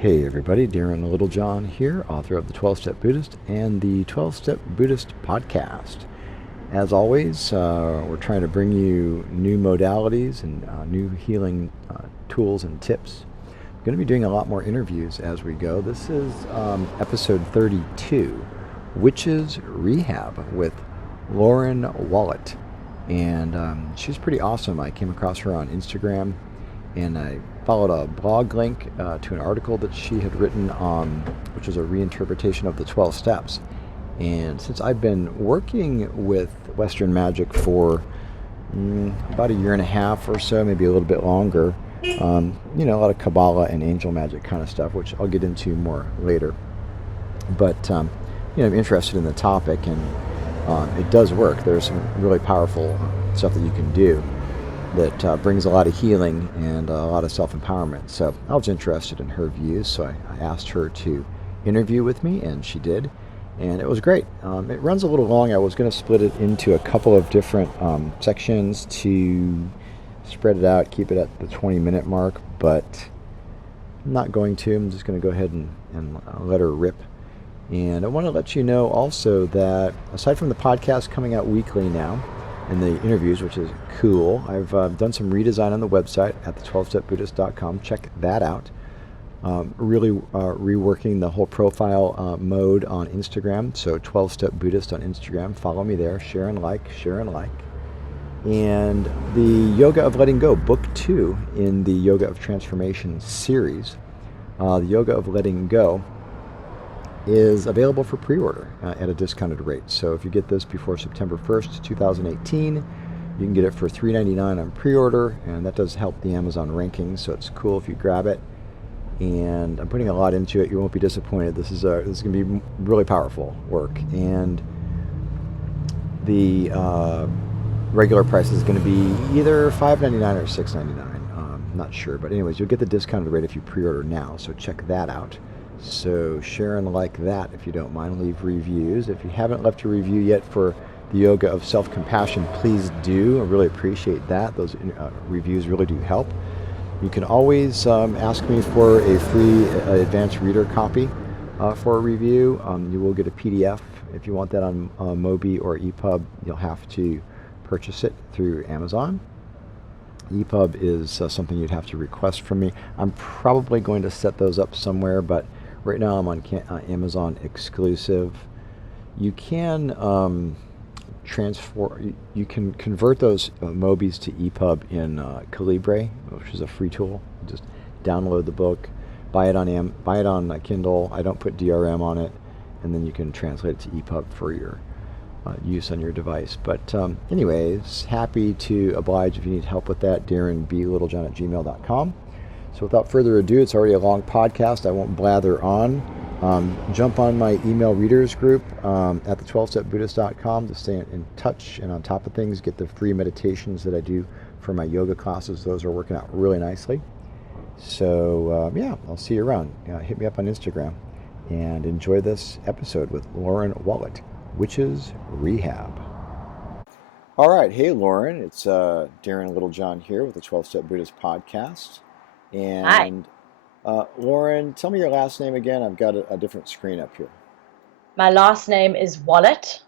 Hey everybody, Darren Littlejohn here, author of The 12-Step Buddhist and the 12-Step Buddhist podcast. As always, we're trying to bring you new modalities and new healing tools and tips. I'm going to be doing a lot more interviews as we go. This is episode 32, Witches Rehab with Lauren Wallett. And she's pretty awesome. I came across her on Instagram, and I followed a blog link to an article that she had written, which was a reinterpretation of the 12 steps. And since I've been working with Western magic for about a year and a half or so, maybe a little bit longer, a lot of Kabbalah and angel magic kind of stuff, which I'll get into more later. But, I'm interested in the topic, and it does work. There's some really powerful stuff that you can do that brings a lot of healing and a lot of self-empowerment. So I was interested in her views, so I asked her to interview with me, and she did, and it was great. It runs a little long. I was going to split it into a couple of different sections to spread it out, keep it at the 20-minute mark, but I'm not going to. I'm just going to go ahead and let her rip. And I want to let you know also that aside from the podcast coming out weekly now, and the interviews, which is cool, I've done some redesign on the website at the12stepbuddhist.com. Check that out. Really reworking the whole profile mode on Instagram. So 12-Step Buddhist on Instagram. Follow me there. Share and like. And the Yoga of Letting Go, book 2 in the Yoga of Transformation series. The Yoga of Letting Go is available for pre-order at a discounted rate. So if you get this before September 1st, 2018, you can get it for $3.99 on pre-order, and that does help the Amazon rankings, so it's cool if you grab it. And I'm putting a lot into it. You won't be disappointed. This is going to be really powerful work, and the regular price is going to be either $5.99 or $6.99. Not sure, but anyways, you'll get the discounted rate if you pre-order now, so check that out. So share and like that if you don't mind. Leave reviews. If you haven't left a review yet for the Yoga of Self-Compassion, please do. I really appreciate that. Those reviews really do help. You can always ask me for a free advanced reader copy for a review. You will get a PDF. If you want that on Mobi or EPUB, you'll have to purchase it through Amazon. EPUB is something you'd have to request from me. I'm probably going to set those up somewhere, but right now I'm on Amazon exclusive. You can you can convert those Mobis to EPUB in Calibre, which is a free tool. Just download the book, buy it on Kindle. I don't put DRM on it, and then you can translate it to EPUB for your use on your device. But anyways, happy to oblige if you need help with that. DarrenBLittlejohn@gmail.com. So without further ado, it's already a long podcast. I won't blather on. Jump on my email readers group at the12stepbuddhist.com to stay in touch and on top of things. Get the free meditations that I do for my yoga classes. Those are working out really nicely. So I'll see you around. Hit me up on Instagram and enjoy this episode with Lauren Wallett, Witches Rehab. All right. Hey, Lauren. It's Darren Littlejohn here with the 12-Step Buddhist podcast. And Lauren, tell me your last name again. I've got a different screen up here. My last name is Wallett.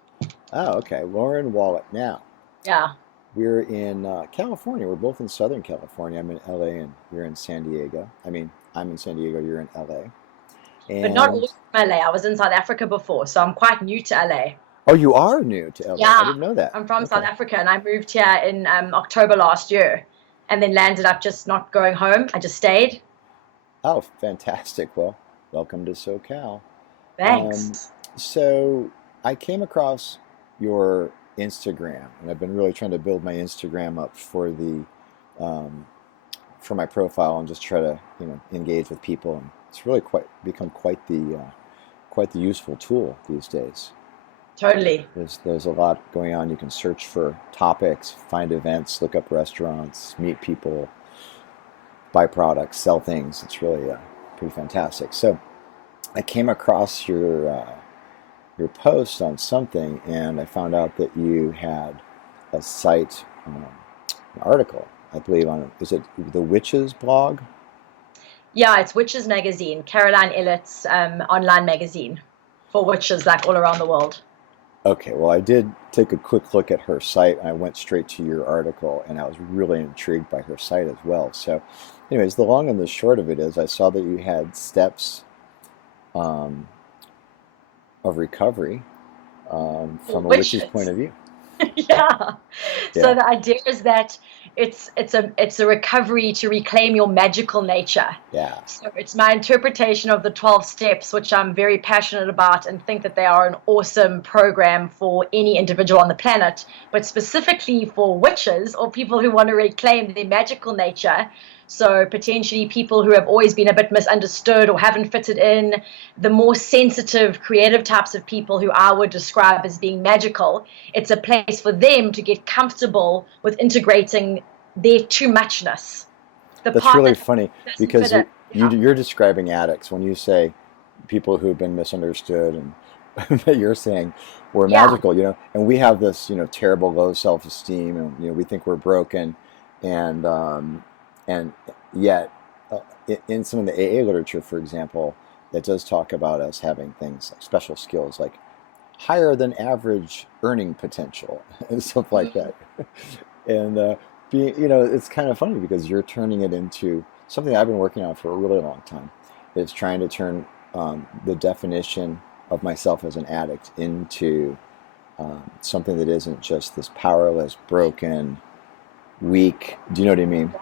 Oh, okay. Lauren Wallett. Now, Yeah. we're in California. We're both in Southern California. I'm in LA and you're in San Diego. I mean, I'm in San Diego, you're in LA. But not all from LA. I was in South Africa before, so I'm quite new to LA. Oh, you are new to LA? Yeah. I didn't know that. I'm from South Africa, and I moved here in October last year, and then landed up just not going home. I just stayed. Oh, fantastic. Well, welcome to SoCal. Thanks. So I came across your Instagram, and I've been really trying to build my Instagram up for the for my profile and just try to engage with people. And it's really become quite the useful tool these days. Totally. There's a lot going on. You can search for topics, find events, look up restaurants, meet people, buy products, sell things. It's really pretty fantastic. So I came across your post on something, and I found out that you had a site, an article, I believe, on, is it the Witches blog? Yeah, it's Witches Magazine, Caroline Elliot's online magazine for witches like all around the world. Okay, well, I did take a quick look at her site, and I went straight to your article, and I was really intrigued by her site as well. So, anyways, the long and the short of it is, I saw that you had steps um, of recovery For from a witch's point witches. of view. Yeah. So Yeah, the idea is that it's a recovery to reclaim your magical nature. yeah. So it's my interpretation of the 12 steps, which I'm very passionate about and think that they are an awesome program for any individual on the planet, but specifically for witches or people who want to reclaim their magical nature. So potentially people who have always been a bit misunderstood or haven't fitted in, the more sensitive, creative types of people who I would describe as being magical. It's a place for them to get comfortable with integrating their too muchness, the That's part really that funny doesn't fit because in. Yeah. you're describing addicts when you say people who've been misunderstood, and that you're saying we're Yeah. magical, and we have this, terrible low self-esteem, and we think we're broken, and and yet in some of the AA literature, for example, it does talk about us having things like special skills, like higher than average earning potential and stuff like Mm. that. And being, it's kind of funny because you're turning it into something I've been working on for a really long time. It's trying to turn the definition of myself as an addict into something that isn't just this powerless, broken, weak. Do you know what I mean?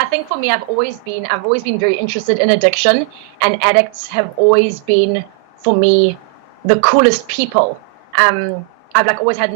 I think for me, I've always been very interested in addiction, and addicts have always been for me the coolest people. I've like always had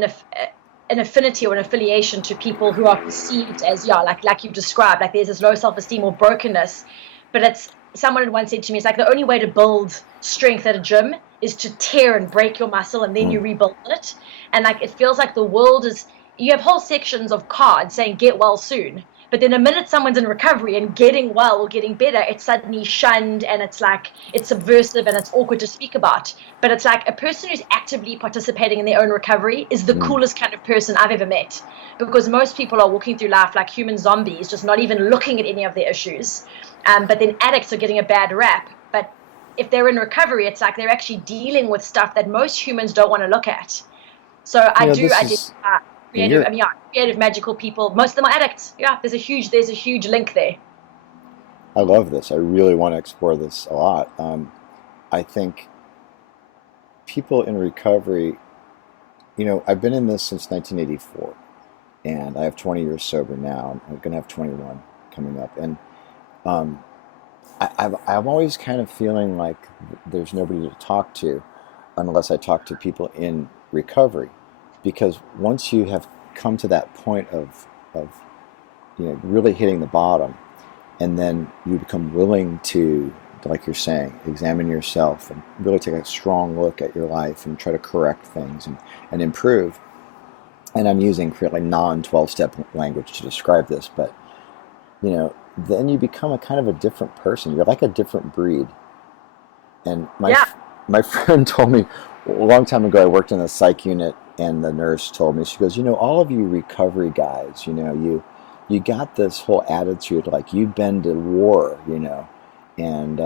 an affinity or an affiliation to people who are perceived as, yeah, like you've described, like there's this low self-esteem or brokenness, but it's someone had once said to me, it's like the only way to build strength at a gym is to tear and break your muscle and then Mm. you rebuild it. And like it feels like the world is, you have whole sections of cards saying get well soon, but then the minute someone's in recovery and getting well or getting better, it's suddenly shunned and it's like it's subversive and it's awkward to speak about. But it's like a person who's actively participating in their own recovery is the Mm. coolest kind of person I've ever met, because most people are walking through life like human zombies, just not even looking at any of their issues. But then addicts are getting a bad rap. But if they're in recovery, it's like they're actually dealing with stuff that most humans don't want to look at. So I do This is, identify and creative, you're, yeah, creative, magical people. Most of them are addicts. Yeah, there's a huge link there. I love this. I really want to explore this a lot. I think people in recovery, I've been in this since 1984, and I have 20 years sober now. I'm going to have 21 coming up, and um, I'm always kind of feeling like there's nobody to talk to unless I talk to people in recovery, because once you have come to that point of really hitting the bottom, and then you become willing to, like you're saying, examine yourself and really take a strong look at your life and try to correct things and improve. And I'm using really non-12 step language to describe this, but then you become a kind of a different person. You're like a different breed. And Yeah. my friend told me a long time ago, I worked in a psych unit, and the nurse told me, she goes, all of you recovery guys, you got this whole attitude like you've been to war, and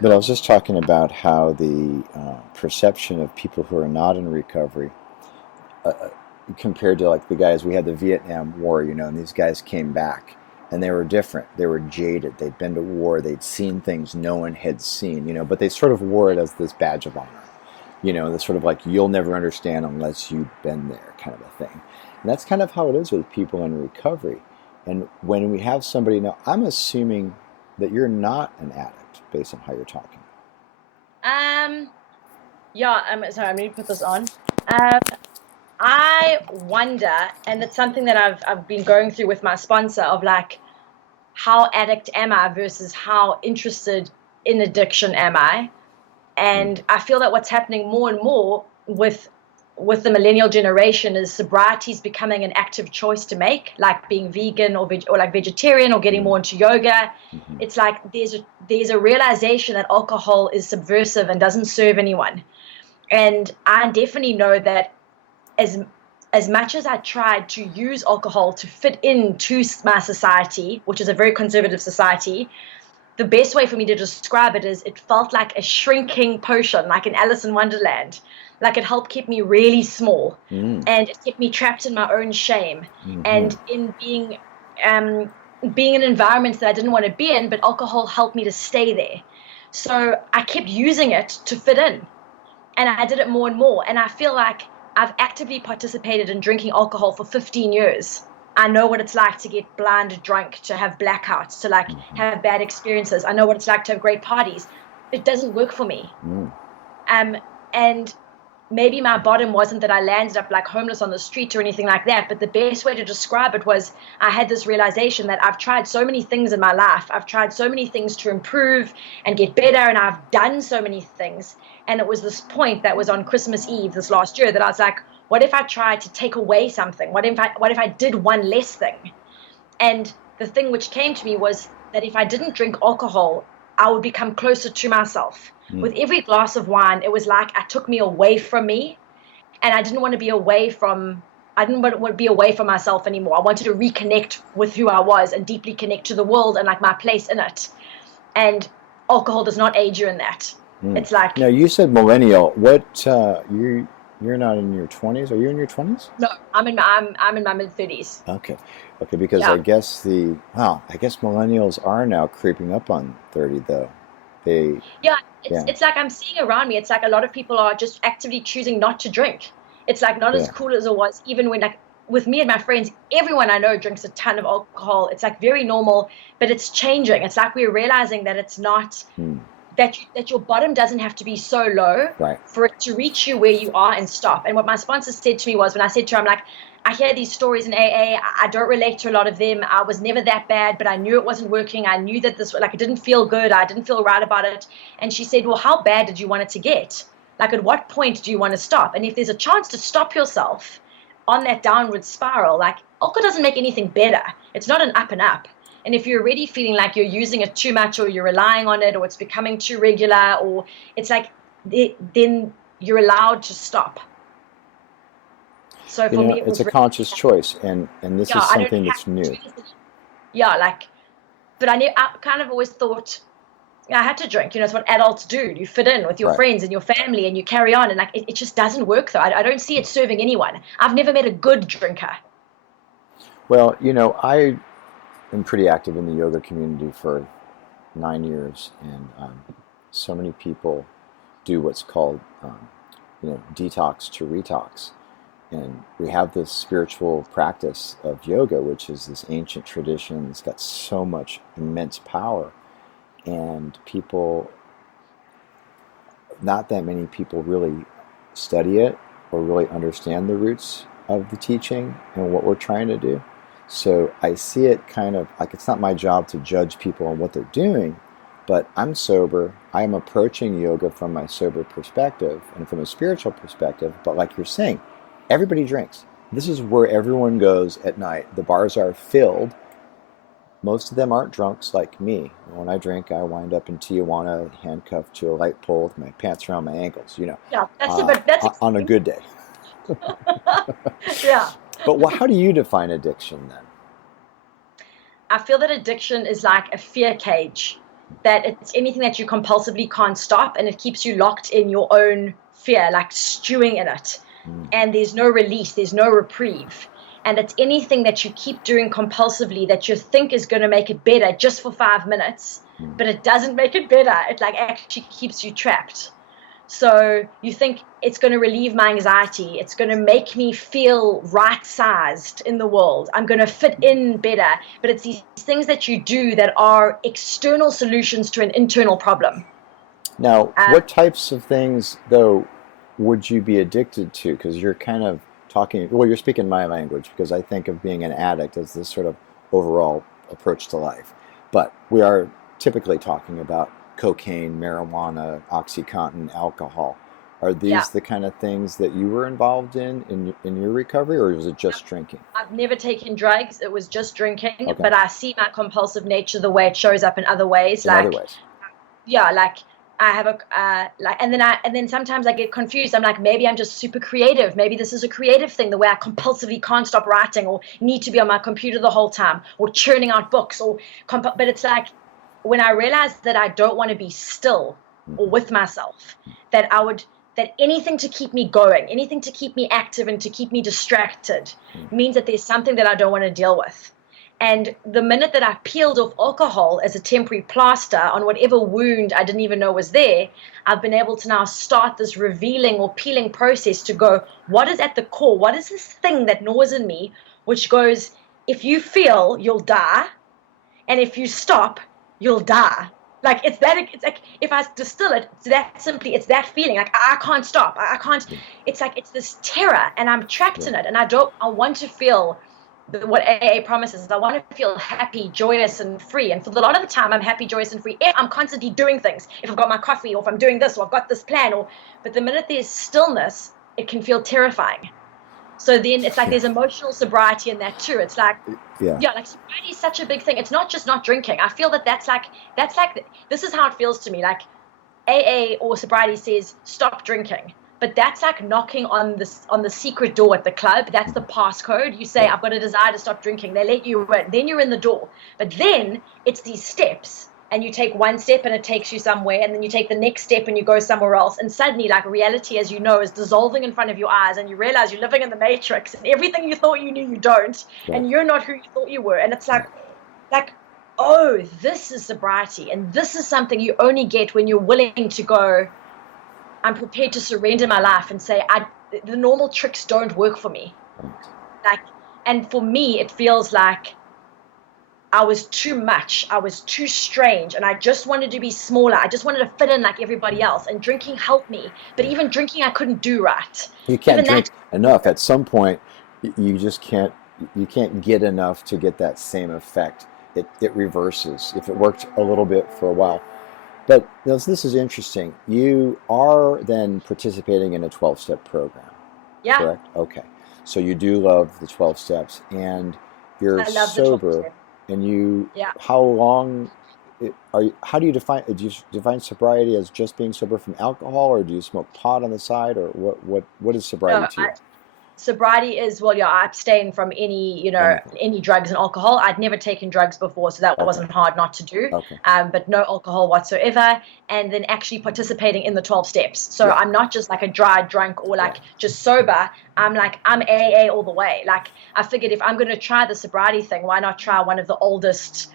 but I was just talking about how the perception of people who are not in recovery, uh, compared to like the guys, we had the Vietnam War, and these guys came back and they were different. They were jaded. They'd been to war. They'd seen things no one had seen, but they sort of wore it as this badge of honor, this sort of like, you'll never understand unless you've been there kind of a thing. And that's kind of how it is with people in recovery. And when we have somebody, now I'm assuming that you're not an addict based on how you're talking. Um. Yeah. Sorry. I'm going to put this on. Um. I wonder, and it's something that I've been going through with my sponsor of like, how addict am I versus how interested in addiction am I? Mm. And I feel that what's happening more and more with the millennial generation is sobriety is becoming an active choice to make, like being vegan or like vegetarian or getting Mm. more into yoga. Mm-hmm. It's like there's a realization that alcohol is subversive and doesn't serve anyone. And I definitely know that as as much as I tried to use alcohol to fit into my society, which is a very conservative society, the best way for me to describe it is it felt like a shrinking potion, like in Alice in Wonderland. Like it helped keep me really small, and it kept me trapped in my own shame and in being in environments that I didn't want to be in, but alcohol helped me to stay there. So I kept using it to fit in, and I did it more and more. And I feel like I've actively participated in drinking alcohol for 15 years. I know what it's like to get blind drunk, to have blackouts, to like have bad experiences. I know what it's like to have great parties. It doesn't work for me. And maybe my bottom wasn't that I landed up like homeless on the street or anything like that, but the best way to describe it was I had this realization that I've tried so many things in my life. I've tried so many things to improve and get better, and I've done so many things. And it was this point that was on Christmas Eve this last year that I was like, what if I tried to take away something? What if I did one less thing? And the thing which came to me was that if I didn't drink alcohol, I would become closer to myself. With every glass of wine, it was like it took me away from me, and I didn't want to be away from myself anymore. I wanted to reconnect with who I was and deeply connect to the world and like my place in it. And alcohol does not aid you in that. It's like, now you said millennial. What you're not in your 20s? Are you in your 20s? No, I'm in my mid 30s. Okay, because I guess millennials are now creeping up on 30 though. It's like I'm seeing around me. It's like a lot of people are just actively choosing not to drink. It's like not as cool as it was, even when like with me and my friends, everyone I know drinks a ton of alcohol. It's like very normal, but it's changing. It's like we're realizing that it's not that your bottom doesn't have to be so low for it to reach you where you are and stop. And what my sponsor said to me was, when I said to her, I'm like, I hear these stories in AA. I don't relate to a lot of them. I was never that bad, but I knew it wasn't working. I knew that it didn't feel good. I didn't feel right about it. And she said, well, how bad did you want it to get? Like, at what point do you want to stop? And if there's a chance to stop yourself on that downward spiral, like, alcohol doesn't make anything better. It's not an up and up. And if you're already feeling like you're using it too much, or you're relying on it, or it's becoming too regular, or it's like, then you're allowed to stop. So for me, it's a conscious choice, and this is something that's new. But I kind of always thought, I had to drink. It's what adults do. You fit in with your friends and your family, and you carry on. And like it just doesn't work, though. I don't see it serving anyone. I've never met a good drinker. Well, I am pretty active in the yoga community for 9 years, and so many people do what's called, detox to retox. And we have this spiritual practice of yoga, which is this ancient tradition that's got so much immense power. And not that many people really study it or really understand the roots of the teaching and what we're trying to do. So I see it kind of like, it's not my job to judge people on what they're doing, but I'm sober. I am approaching yoga from my sober perspective and from a spiritual perspective. But like you're saying, everybody drinks. This is where everyone goes at night. The bars are filled. Most of them aren't drunks like me. When I drink, I wind up in Tijuana, handcuffed to a light pole with my pants around my ankles, Yeah, that's on a good day. Yeah. But how do you define addiction then? I feel that addiction is like a fear cage, that it's anything that you compulsively can't stop, and it keeps you locked in your own fear, like stewing in it. And there's no release, there's no reprieve. And it's anything that you keep doing compulsively that you think is going to make it better just for 5 minutes, but it doesn't make it better. It like actually keeps you trapped. So you think it's going to relieve my anxiety. It's going to make me feel right-sized in the world. I'm going to fit in better. But it's these things that you do that are external solutions to an internal problem. Now, what types of things, though, would you be addicted to? Because you're kind of you're speaking my language, because I think of being an addict as this sort of overall approach to life. But we are typically talking about cocaine, marijuana, OxyContin, alcohol. Are these the kind of things that you were involved in your recovery, or was it just drinking? I've never taken drugs. It was just drinking. But I see my compulsive nature the way it shows up in other ways. Other ways. Yeah, like I have and then sometimes I get confused. I'm like, maybe I'm just super creative. Maybe this is a creative thing, the way I compulsively can't stop writing or need to be on my computer the whole time or churning out books but it's like when I realized that I don't want to be still or with myself, that anything to keep me going, anything to keep me active and to keep me distracted means that there's something that I don't want to deal with. And the minute that I peeled off alcohol as a temporary plaster on whatever wound I didn't even know was there, I've been able to now start this revealing or peeling process to go, what is at the core? What is this thing that gnaws in me, which goes, if you feel, you'll die. And if you stop, you'll die. Like it's like if I distill it, it's that feeling. Like I can't stop. I can't. It's like it's this terror, and I'm trapped in it. And I want to feel what AA promises. I want to feel happy, joyous, and free. And for a lot of the time, I'm happy, joyous, and free. If I'm constantly doing things, if I've got my coffee, or if I'm doing this, or I've got this plan, but the minute there's stillness, it can feel terrifying. So then it's like there's emotional sobriety in that too. It's like, like sobriety is such a big thing. It's not just not drinking. I feel that's like this is how it feels to me. Like AA or sobriety says stop drinking, but that's like knocking on the secret door at the club. That's the passcode. You say I've got a desire to stop drinking. They let you in. Then you're in the door. But then it's these steps. And you take one step and it takes you somewhere, and then you take the next step and you go somewhere else. And suddenly, like reality, as you know, is dissolving in front of your eyes, and you realize you're living in the matrix, and everything you thought you knew, you don't, and you're not who you thought you were. And it's like, oh, this is sobriety, and this is something you only get when you're willing to go, I'm prepared to surrender my life and say, the normal tricks don't work for me. And for me, it feels like I was too much. I was too strange, and I just wanted to be smaller. I just wanted to fit in like everybody else, and drinking helped me. But even drinking, I couldn't do right. You can't drink enough. At some point, you just can't. You can't get enough to get that same effect. It reverses. If it worked a little bit for a while, but this is interesting. You are then participating in a 12-step program. Yeah. Correct. Okay. So you do love the 12 steps, and you're sober. And how long how do you define sobriety as just being sober from alcohol, or do you smoke pot on the side, or what is sobriety to you? Sobriety is, I abstain from any drugs and alcohol. I'd never taken drugs before, so that wasn't hard not to do. Okay. But no alcohol whatsoever, and then actually participating in the 12 steps. So I'm not just like a dry drunk or like just sober. I'm AA all the way. Like I figured if I'm going to try the sobriety thing, why not try one of the oldest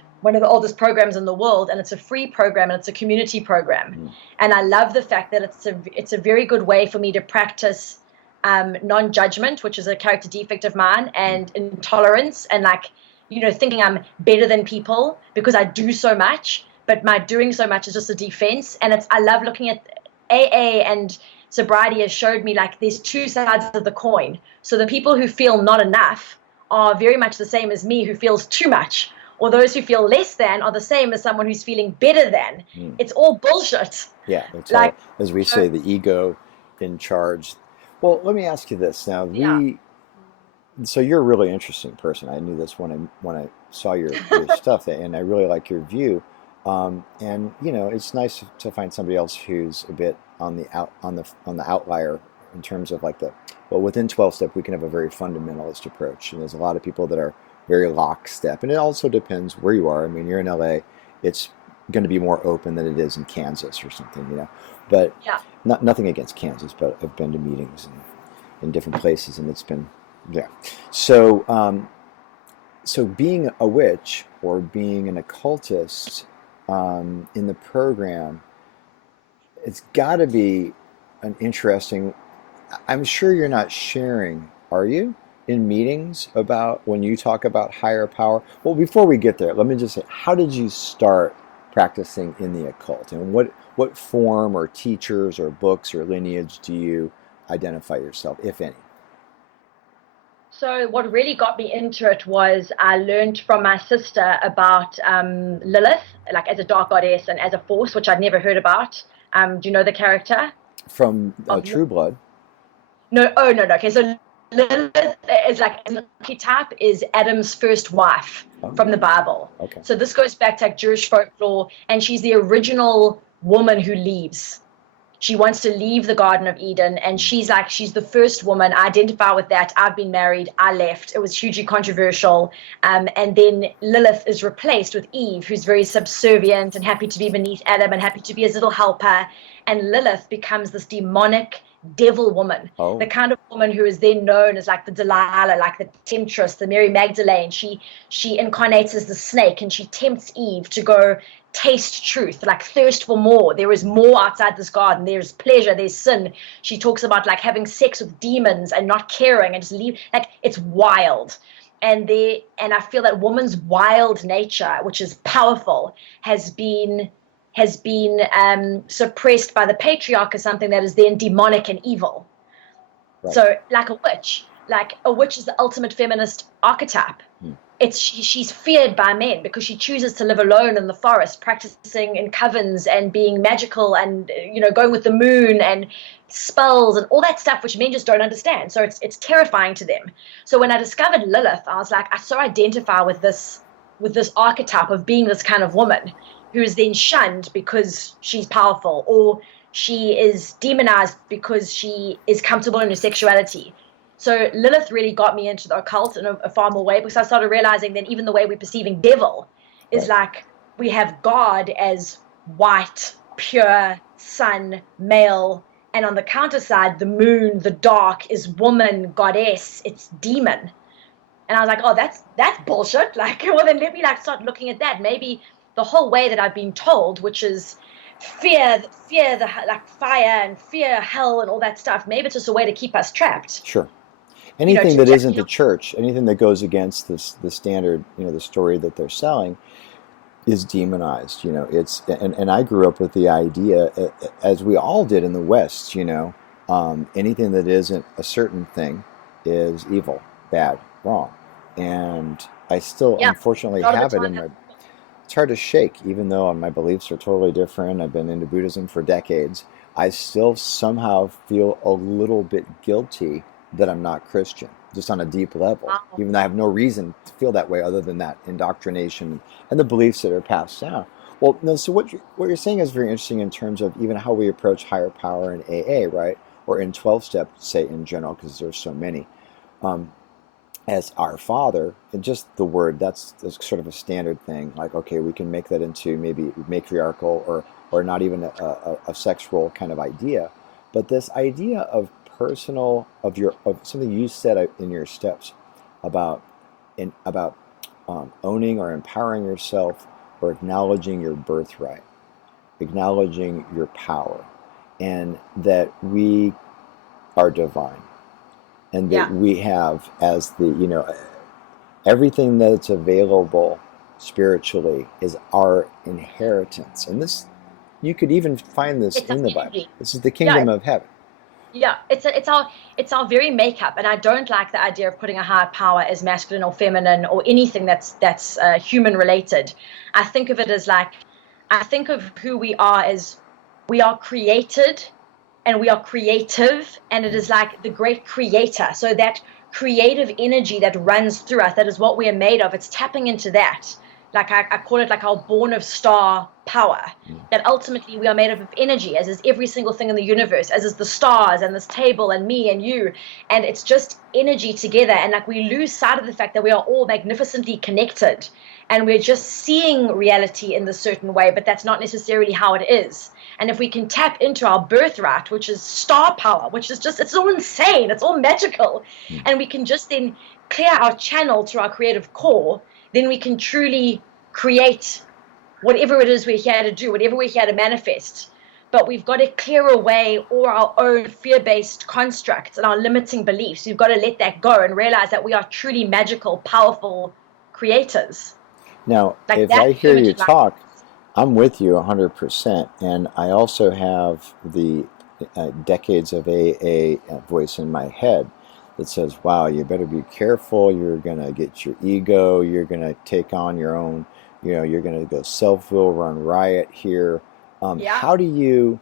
programs in the world, and it's a free program and it's a community program. And I love the fact that it's a very good way for me to practice non-judgment, which is a character defect of mine, and intolerance, and thinking I'm better than people because I do so much, but my doing so much is just a defense. And I love looking at AA, and sobriety has showed me like there's two sides of the coin. So the people who feel not enough are very much the same as me who feels too much, or those who feel less than are the same as someone who's feeling better than. It's all bullshit. Yeah, it's all, as we say, the ego in charge. Well, let me ask you this now. So you're a really interesting person. I knew this when I saw your stuff, and I really like your view. And it's nice to find somebody else who's a bit on the outlier in terms of within 12 step we can have a very fundamentalist approach, and there's a lot of people that are very lockstep, and it also depends where you are. I mean, you're in LA, it's going to be more open than it is in Kansas or something, But nothing against Kansas, but I've been to meetings in different places, and it's been So, so being a witch or being an occultist in the program, it's got to be an interesting. I'm sure you're not sharing, are you, in meetings about when you talk about higher power? Well, before we get there, let me just say, how did you start practicing in the occult, and what form or teachers or books or lineage do you identify yourself, if any? So what really got me into it was I learned from my sister about Lilith, like as a dark goddess and as a force, which I'd never heard about. Do you know the character? From True Blood? No, oh no. Okay, so Lilith is like an archetype, is Adam's first wife from the Bible. Okay. So this goes back to like Jewish folklore, and she's the original woman who leaves. She wants to leave the Garden of Eden, and she's the first woman. I identify with that. I've been married. I left. It was hugely controversial. And then Lilith is replaced with Eve, who's very subservient and happy to be beneath Adam and happy to be his little helper. And Lilith becomes this demonic devil woman, Oh, the kind of woman who is then known as like the Delilah, like the temptress, the Mary Magdalene. She incarnates as the snake, and she tempts Eve to go taste truth, like thirst for more. There is more outside this garden. There's pleasure, there's sin. She talks about like having sex with demons and not caring and just leave. Like, it's wild. And I feel that woman's wild nature, which is powerful, has been suppressed by the patriarch as something that is then demonic and evil. right. So like a witch is the ultimate feminist archetype. She's feared by men because she chooses to live alone in the forest, practicing in covens and being magical and going with the moon and spells and all that stuff which men just don't understand. So it's terrifying to them. So when I discovered Lilith, I was like, I so identify with this archetype of being this kind of woman who is then shunned because she's powerful, or she is demonized because she is comfortable in her sexuality. So Lilith really got me into the occult in a far more way, because I started realizing that even the way we're perceiving devil is Right. like, we have God as white, pure, sun, male, and on the counter side, the moon, the dark, is woman, goddess, it's demon. And I was like, oh, that's bullshit. Like, well, then let me like start looking at that. Maybe the whole way that I've been told, which is fear the like fire and fear hell and all that stuff. Maybe it's just a way to keep us trapped. Sure. You know, Anything that isn't the church, anything that goes against the standard, the story that they're selling, is demonized. It's and I grew up with the idea, as we all did in the West. Anything that isn't a certain thing is evil, bad, wrong, and I still yeah, unfortunately a lot of have the it time. in my. It's hard to shake, even though my beliefs are totally different. I've been into Buddhism for decades. I still somehow feel a little bit guilty that I'm not Christian, just on a deep level, Wow. even though I have no reason to feel that way other than that indoctrination and the beliefs that are passed down. Well, no, so what you're saying is very interesting in terms of even how we approach higher power in AA, right? Or in 12 step, say in general, because there's so many. Um, as our Father, and just the word, that's sort of a standard thing. Like, okay, we can make that into maybe matriarchal or not even a sex role kind of idea. But this idea of personal, of something you said in your steps about about owning or empowering yourself, or acknowledging your birthright, acknowledging your power, and that we are divine, and that Yeah. we have, as everything that's available spiritually is our inheritance. And this, you could even find this It's our in the Bible. energy. This is the Yeah. kingdom of heaven. Yeah, it's our very makeup, and I don't like the idea of putting a higher power as masculine or feminine or anything that's human related. I think of it as like, I think of who we are as, we are created and we are creative, and it is like the great creator. So that creative energy that runs through us, that is what we are made of. It's tapping into that. Like I call it like our born of star power. That ultimately we are made up of energy, as is every single thing in the universe, as is the stars and this table and me and you. And it's just energy together. And like, we lose sight of the fact that we are all magnificently connected, and we're just seeing reality in this certain way, but that's not necessarily how it is. And if we can tap into our birthright, which is star power, which is just, it's all insane, it's all magical, and we can just then clear our channel to our creative core, then we can truly create whatever it is we're here to do, whatever we're here to manifest. But we've got to clear away all our own fear-based constructs and our limiting beliefs. We've got to let that go and realize that we are truly magical, powerful creators. Now, Like if I that hear you image, like, talk, I'm with you 100%. And I also have the decades of AA voice in my head that says, wow, you better be careful. You're going to get your ego. You're going to take on your own, you're going to go self-will, run riot here. yeah. How do you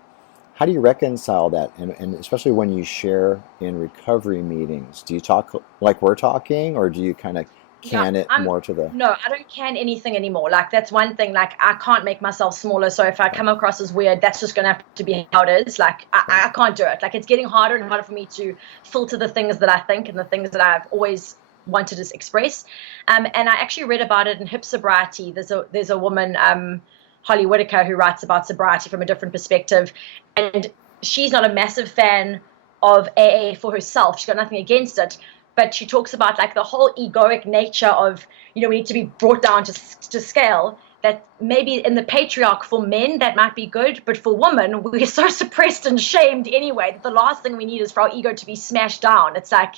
reconcile that? And especially when you share in recovery meetings, do you talk like we're talking, or do you kind of Yeah, can it I'm more to the no, I don't can anything anymore. Like that's one thing. Like I can't make myself smaller. So if I right, come across as weird, that's just gonna have to be how it is. Like right. I can't do it. Like it's getting harder and harder for me to filter the things that I think and the things that I've always wanted to express. And I actually read about it in Hip Sobriety. There's a woman, Holly Whitaker, who writes about sobriety from a different perspective, and she's not a massive fan of AA for herself. She's got nothing against it, but she talks about like the whole egoic nature of, we need to be brought down to scale, that maybe in the patriarch for men that might be good, but for women we're so suppressed and shamed anyway that the last thing we need is for our ego to be smashed down. It's like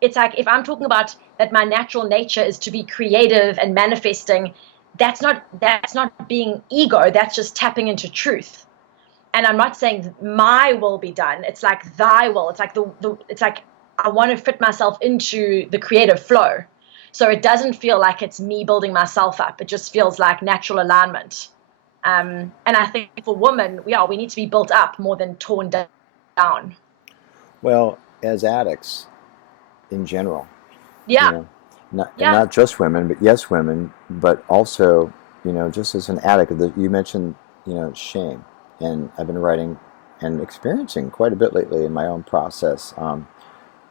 if I'm talking about that my natural nature is to be creative and manifesting, that's not being ego, that's just tapping into truth. And I'm not saying my will be done. It's like thy will. It's like it's like I want to fit myself into the creative flow. So it doesn't feel like it's me building myself up. It just feels like natural alignment. And I think for women, we need to be built up more than torn down. Well, as addicts in general, you Yeah, know, and yeah. not just women, but yes, women, but also, just as an addict, you mentioned, shame, and I've been writing and experiencing quite a bit lately in my own process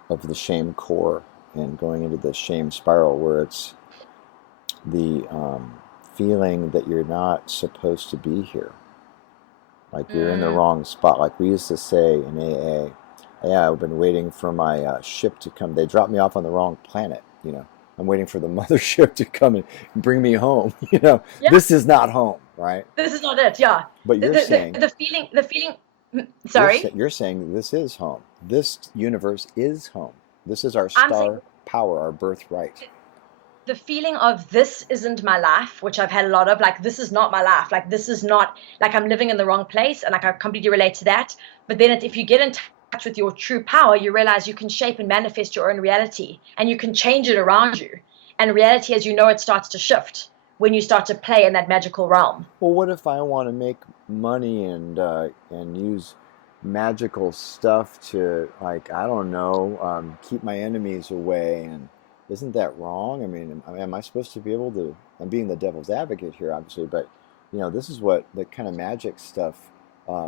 of the shame core and going into the shame spiral, where it's the feeling that you're not supposed to be here, like you're in the Mm, wrong spot. Like we used to say in AA, yeah, I've been waiting for my ship to come. They dropped me off on the wrong planet. I'm waiting for the mothership to come and bring me home. yeah, This is not home, right? this is not it. Yeah. But The, you're the, saying the, the feeling, the feeling, sorry. you're saying this is home. This universe is home. This is our I'm saying star power, our birthright. the feeling of this isn't my life, which I've had a lot of, like, this is not my life. Like, this is not, like, I'm living in the wrong place. And, like, I completely relate to that. But then if you get in touch with your true power, you realize you can shape and manifest your own reality and you can change it around you. And reality, as you know, it starts to shift when you start to play in that magical realm. Well, what if I want to make money and use magical stuff to, like, I don't know, keep my enemies away? And isn't that wrong? I mean, am I supposed to be able to? I'm being the devil's advocate here, obviously, but this is what the kind of magic stuff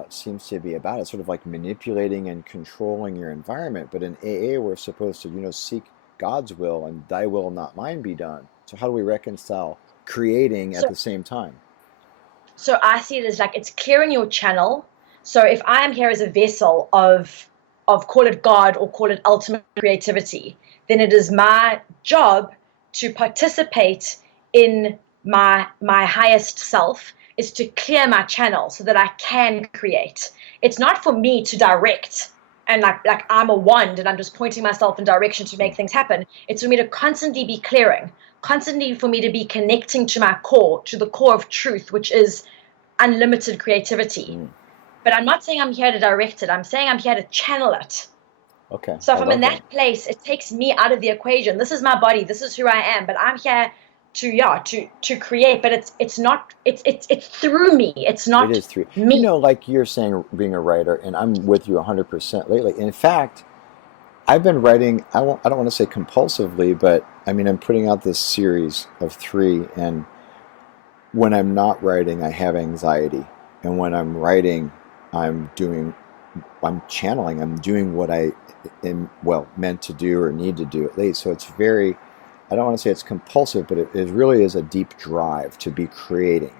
seems to be about. It's sort of like manipulating and controlling your environment. But in AA, we're supposed to, seek God's will and Thy will, not mine, be done. So how do we reconcile creating at So the same time? so I see it as like it's clearing your channel. So if I am here as a vessel of call it God or call it ultimate creativity, then it is my job to participate in my highest self, is to clear my channel so that I can create. It's not for me to direct and like I'm a wand and I'm just pointing myself in direction to make things happen. It's for me to constantly be clearing, constantly for me to be connecting to my core, to the core of truth, which is unlimited creativity. Mm, But I'm not saying I'm here to direct it. I'm saying I'm here to channel it. okay, So I if I'm in love that. that place, it takes me out of the equation. This is my body. This is who I am. But I'm here to create. But it's through me. It's It not is through, me. like you're saying, being a writer, and I'm with you 100% lately. In fact, I've been writing, I don't want to say compulsively, but I mean, I'm putting out this series of three, and when I'm not writing, I have anxiety. And when I'm writing, I'm doing, I'm channeling, I'm doing what I am, well, meant to do or need to do at least. So it's very, I don't want to say it's compulsive, but it really is a deep drive to be creating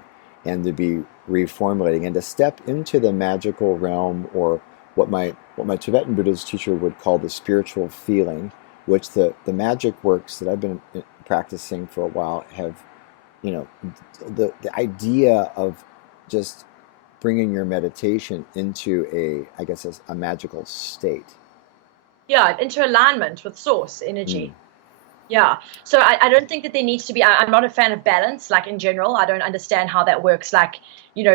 and to be reformulating and to step into the magical realm, or what my Tibetan Buddhist teacher would call the spiritual feeling, which the magic works that I've been practicing for a while have, you know, the idea of just bringing your meditation into I guess, a magical state. Yeah, into alignment with source Mm, energy. Yeah. So I don't think that there needs to be, I'm not a fan of balance, like in general. I don't understand how that works, like,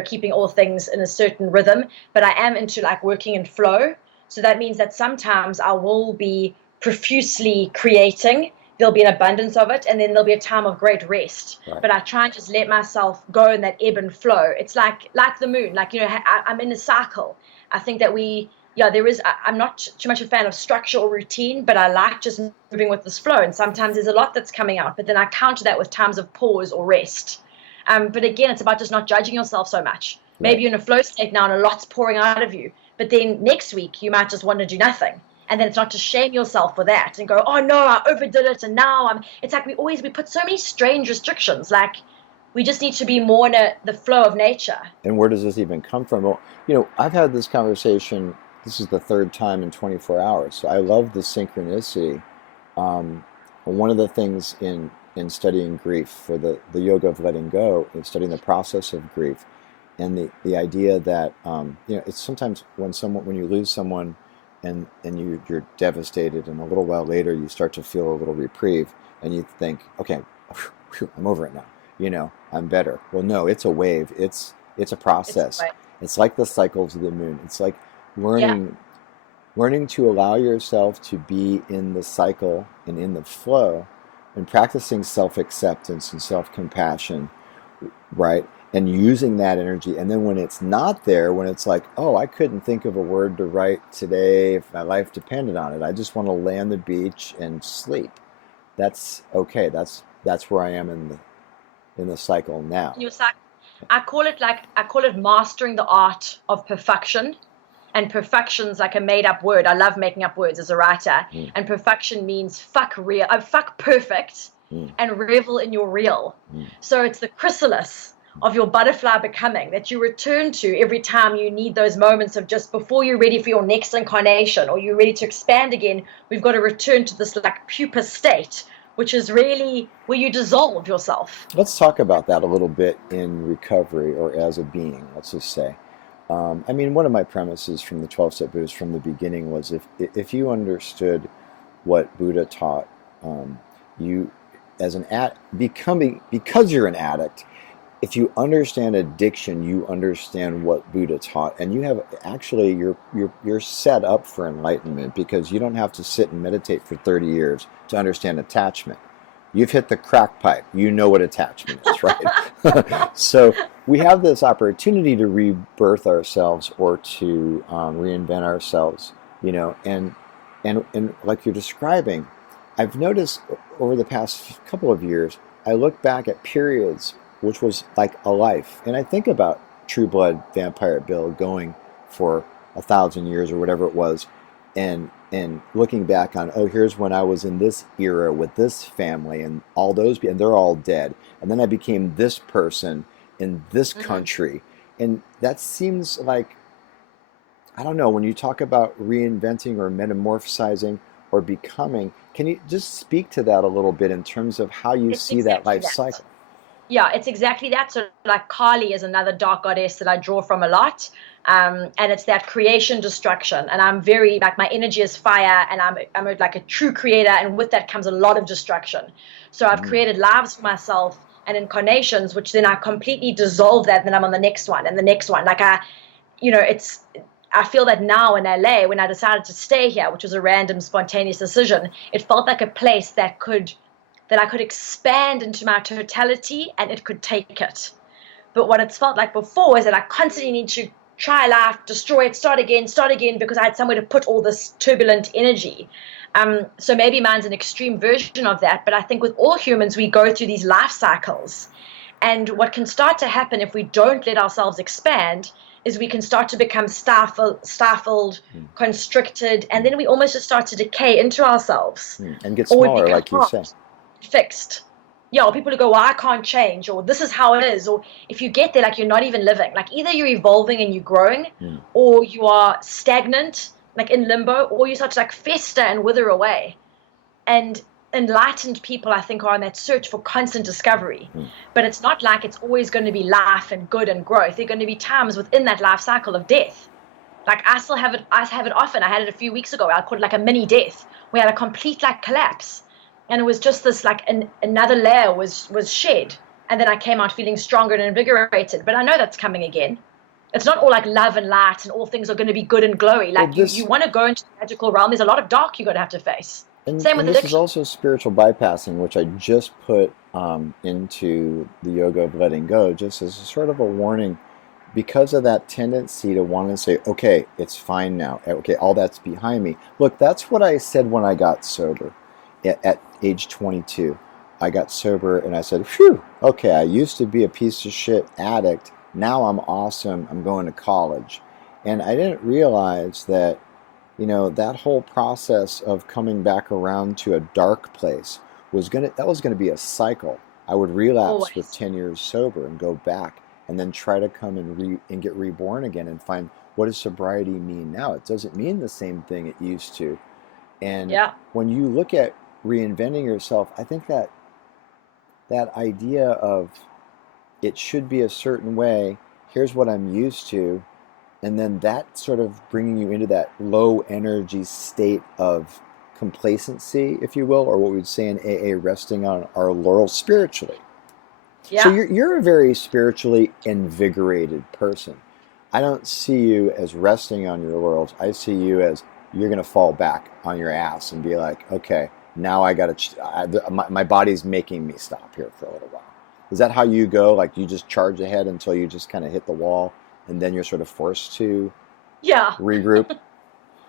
keeping all things in a certain rhythm, but I am into like working in flow. So that means that sometimes I will be profusely creating. There'll be an abundance of it, and then there'll be a time of great rest. right. But I try and just let myself go in that ebb and flow. It's like the moon, like, I'm in a cycle. I think that yeah, I'm not too much a fan of structure or routine, but I like just moving with this flow. And sometimes there's a lot that's coming out, but then I counter that with times of pause or rest. But again, it's about just not judging yourself so much. Right. Maybe you're in a flow state now and a lot's pouring out of you, but then next week you might just want to do nothing. And then it's not to shame yourself for that and go, oh no, I overdid it. And now it's like we put so many strange restrictions. Like we just need to be more in the flow of nature. And where does this even come from? Well, I've had this conversation. This is the third time in 24 hours. So I love the synchronicity. One of the things in studying grief for the yoga of letting go is studying the process of grief, and the idea that it's sometimes when you lose someone and you're devastated, and a little while later you start to feel a little reprieve, and you think, okay, whew, I'm over it now. I'm better. Well, no, it's a wave. It's a process. It's like the cycles of the moon. It's like learning to allow yourself to be in the cycle and in the flow, and practicing self-acceptance and self-compassion, right? And using that energy. And then when it's not there, when it's like, oh, I couldn't think of a word to write today if my life depended on it, I just want to lay on the beach and sleep. That's okay. That's where I am in the cycle now. I call it mastering the art of perfection. And perfection's like a made-up word. I love making up words as a writer. And perfection means fuck perfect, and revel in your real. So it's the chrysalis of your butterfly becoming that you return to every time you need those moments of just before you're ready for your next incarnation or you're ready to expand again. We've got to return to this like pupa state, which is really where you dissolve yourself. Let's talk about that a little bit in recovery, or as a being, let's just say. One of my premises from the 12-step Buddhist from the beginning was if you understood what Buddha taught, you as because you're an addict, if you understand addiction, you understand what Buddha taught, and you have actually you're set up for enlightenment, because you don't have to sit and meditate for 30 years to understand attachment. You've hit the crack pipe. You know what attachment is, right? So we have this opportunity to rebirth ourselves, or to reinvent ourselves, and like you're describing, I've noticed over the past couple of years, I look back at periods which was like a life, and I think about True Blood Vampire Bill going for 1,000 years or whatever it was, and looking back on, oh, here's when I was in this era with this family and all those, and they're all dead. And then I became this person in this country. And that seems like, I don't know, when you talk about reinventing or metamorphosizing or becoming, can you just speak to that a little bit in terms of how you see that life cycle? Yeah, it's exactly that. So like Kali is another dark goddess that I draw from a lot. And it's that creation destruction. And I'm very, like, my energy is fire, and I'm like a true creator. And with that comes a lot of destruction. So I've created lives for myself and incarnations, which then I completely dissolve that. And then I'm on the next one and the next one. Like I feel that now in LA, when I decided to stay here, which was a random spontaneous decision, it felt like a place that I could expand into my totality and it could take it. But what it's felt like before is that I constantly need to try life, destroy it, start again, because I had somewhere to put all this turbulent energy. So maybe mine's an extreme version of that, but I think with all humans, we go through these life cycles. And what can start to happen if we don't let ourselves expand is we can start to become stifled, constricted, and then we almost just start to decay into ourselves. And get smaller, like you said. Fixed. Yeah, or people who go, well, I can't change, or this is how it is, or if you get there, like, you're not even living. Like, either you're evolving and you're growing, or you are stagnant, like in limbo, or you start to like fester and wither away. And enlightened people, I think, are on that search for constant discovery. But it's not like it's always going to be life and good and growth. There are going to be times within that life cycle of death. Like, I have it often. I had it a few weeks ago. I called it like a mini death. We had a complete like collapse. And it was just this, like, another layer was shed. And then I came out feeling stronger and invigorated. But I know that's coming again. It's not all like love and light and all things are going to be good and glowy. Like, you want to go into the magical realm. There's a lot of dark you're going to have to face. Same with this addiction. is also spiritual bypassing, which I just put into the yoga of letting go, just as a sort of a warning because of that tendency to want to say, okay, it's fine now. Okay, all that's behind me. Look, that's what I said when I got sober at age 22. I got sober and I said, phew, okay, I used to be a piece of shit addict. Now I'm awesome. I'm going to college. And I didn't realize that, that whole process of coming back around to a dark place that was gonna be a cycle. I would relapse with Always. 10 years sober and go back and then try to come and get reborn again and find, what does sobriety mean now? It doesn't mean the same thing it used to. And Yeah. when you look at reinventing yourself, I think that idea of it should be a certain way, here's what I'm used to, and then that sort of bringing you into that low energy state of complacency, if you will, or what we would say in AA, resting on our laurels spiritually. So Yeah. you're a very spiritually invigorated person. I don't see you as resting on your laurels. I see you as, you're going to fall back on your ass and be like, okay, now I got to, my body's making me stop here for a little while. Is that how you go? Like you just charge ahead until you just kind of hit the wall and then you're sort of forced to Yeah. regroup?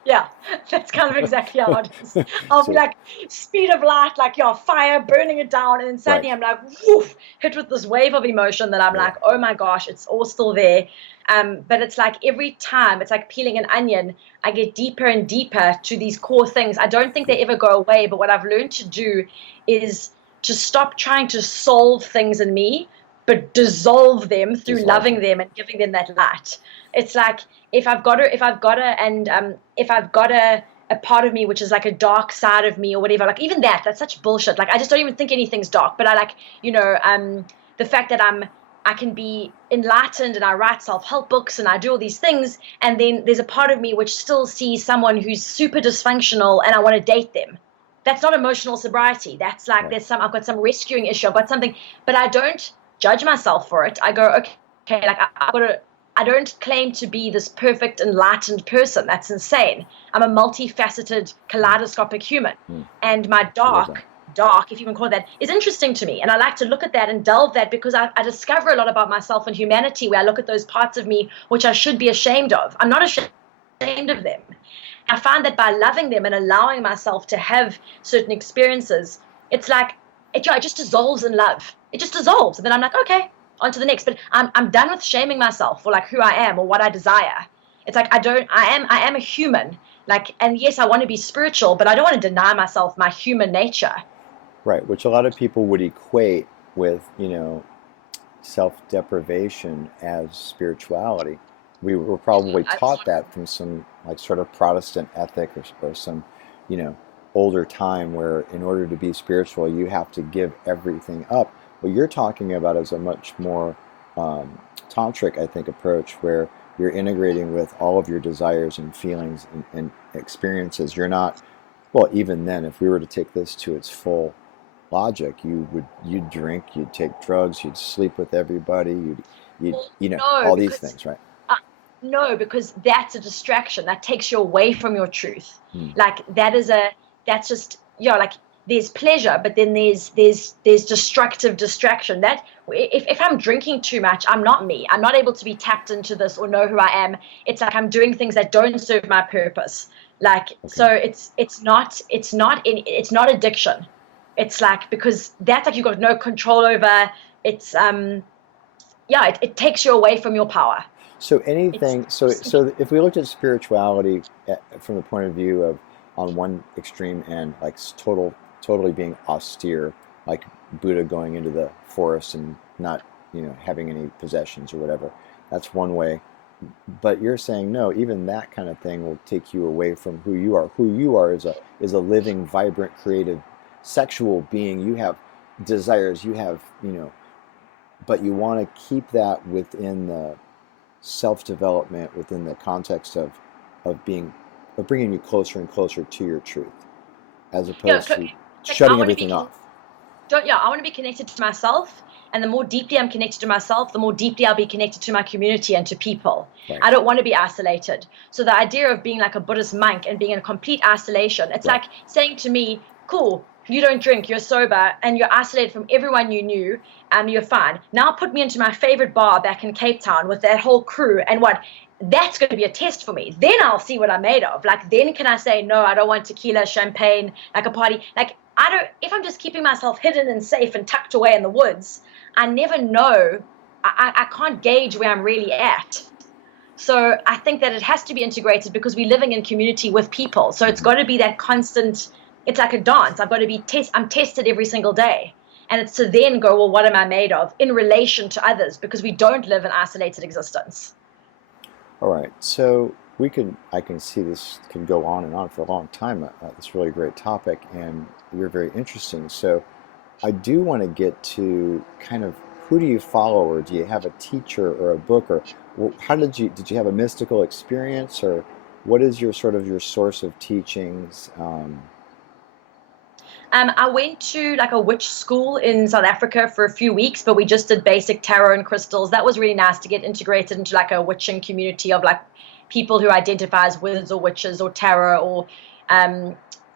Yeah, that's kind of exactly how it is. I'll be So, like, speed of light, like your fire, burning it down, and then right, suddenly I'm like, woof, hit with this wave of emotion that I'm yeah, like, oh my gosh, it's all still there. But it's like every time, it's like peeling an onion, I get deeper and deeper to these core things. I don't think they yeah, ever go away, but what I've learned to do is to stop trying to solve things in me, but dissolve them through dissolve loving them. them and giving them that light. It's like if I've got a part of me which is like a dark side of me or whatever, like even that's such bullshit. Like I just don't even think anything's dark. But I like, the fact that I can be enlightened and I write self-help books and I do all these things, and then there's a part of me which still sees someone who's super dysfunctional and I want to date them. That's not emotional sobriety. That's like Right. I've got some rescuing issue, I've got something, but I don't judge myself for it. I go, okay, like I don't claim to be this perfect enlightened person. That's insane. I'm a multifaceted Mm, kaleidoscopic human. mm, And my I love that. dark, if you can call it that, is interesting to me. And I like to look at that and delve that because I discover a lot about myself and humanity where I look at those parts of me which I should be ashamed of. I'm not ashamed of them. I find that by loving them and allowing myself to have certain experiences, it's like it just dissolves in love. It just dissolves, and then I'm like, okay, on to the next. But I'm done with shaming myself for like who I am or what I desire. It's like I am a human. Like, and yes, I want to be spiritual, but I don't want to deny myself my human nature. Right, which a lot of people would equate with, self-deprivation as spirituality. We were probably I, taught that from some like sort of Protestant ethic or some, you know, older time where in order to be spiritual, you have to give everything up. What you're talking about is a much more tantric, I think, approach where you're integrating with all of your desires and feelings and experiences. You're not, well, even then, if we were to take this to its full logic, you'd drink, you'd take drugs, you'd sleep with everybody, you'd well, all these things, right? uh, no, because that's a distraction that takes you away from your truth. Hmm. Like that's just like there's pleasure, but then there's destructive distraction. That if I'm drinking too much, I'm not me. I'm not able to be tapped into this or know who I am. It's like I'm doing things that don't serve my purpose. Like so, Okay. it's not addiction. It's like because that's like you've got no control over. It's it takes you away from your power. So It's anything, so if we looked at spirituality from the point of view of on one extreme end, like totally being austere, like Buddha going into the forest and not, having any possessions or whatever, that's one way. But you're saying no, even that kind of thing will take you away from who you are. Who you are is a living, vibrant, creative, sexual being. You have desires, you have, but you want to keep that within the self-development, within the context of being of bringing you closer and closer to your truth, as yeah. opposed to Like I shutting want to be everything off. I want to be connected to myself. And the more deeply I'm connected to myself, the more deeply I'll be connected to my community and to people. Right, I don't want to be isolated. So the idea of being like a Buddhist monk and being in complete isolation, it's right, like saying to me, cool, you don't drink, you're sober, and you're isolated from everyone you knew, and you're fine. Now put me into my favorite bar back in Cape Town with that whole crew, and that's going to be a test for me. Then I'll see what I'm made of. Like, then can I say, no, I don't want tequila, champagne, like a party. Like, I don't, if I'm just keeping myself hidden and safe and tucked away in the woods, I never know. I can't gauge where I'm really at. So I think that it has to be integrated because we're living in community with people. So it's got to be that constant, it's like a dance. I've got to be I'm tested every single day. And it's to then go, well, what am I made of in relation to others? Because we don't live an isolated existence. All right, so I can see this can go on and on for a long time. It's really a great topic, and you're very interesting. So I do want to get to kind of who do you follow, or do you have a teacher or a book, or how did you have a mystical experience, or what is your sort of your source of teachings? I went to like a witch school in South Africa for a few weeks, but we just did basic tarot and crystals. That was really nice to get integrated into like a witching community of like people who identify as wizards or witches or tarot or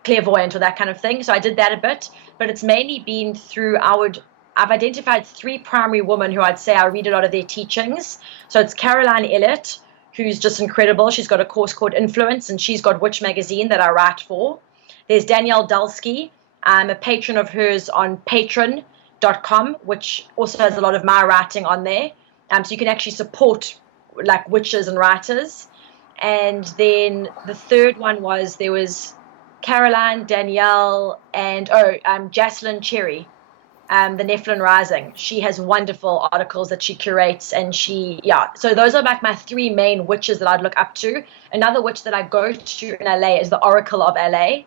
clairvoyant or that kind of thing. So I did that a bit, but it's mainly been through I've identified three primary women who I'd say I read a lot of their teachings. So it's Caroline Elliott, who's just incredible. She's got a course called Influence, and she's got Witch Magazine that I write for. There's Danielle Dulski. I'm a patron of hers on patreon.com, which also has a lot of my writing on there. So you can actually support like witches and writers. And then the third one there was Caroline, Danielle, and Jaslyn Cherry, the Nephilim Rising. She has wonderful articles that she curates, and so those are like my three main witches that I'd look up to. Another witch that I go to in LA is the Oracle of LA,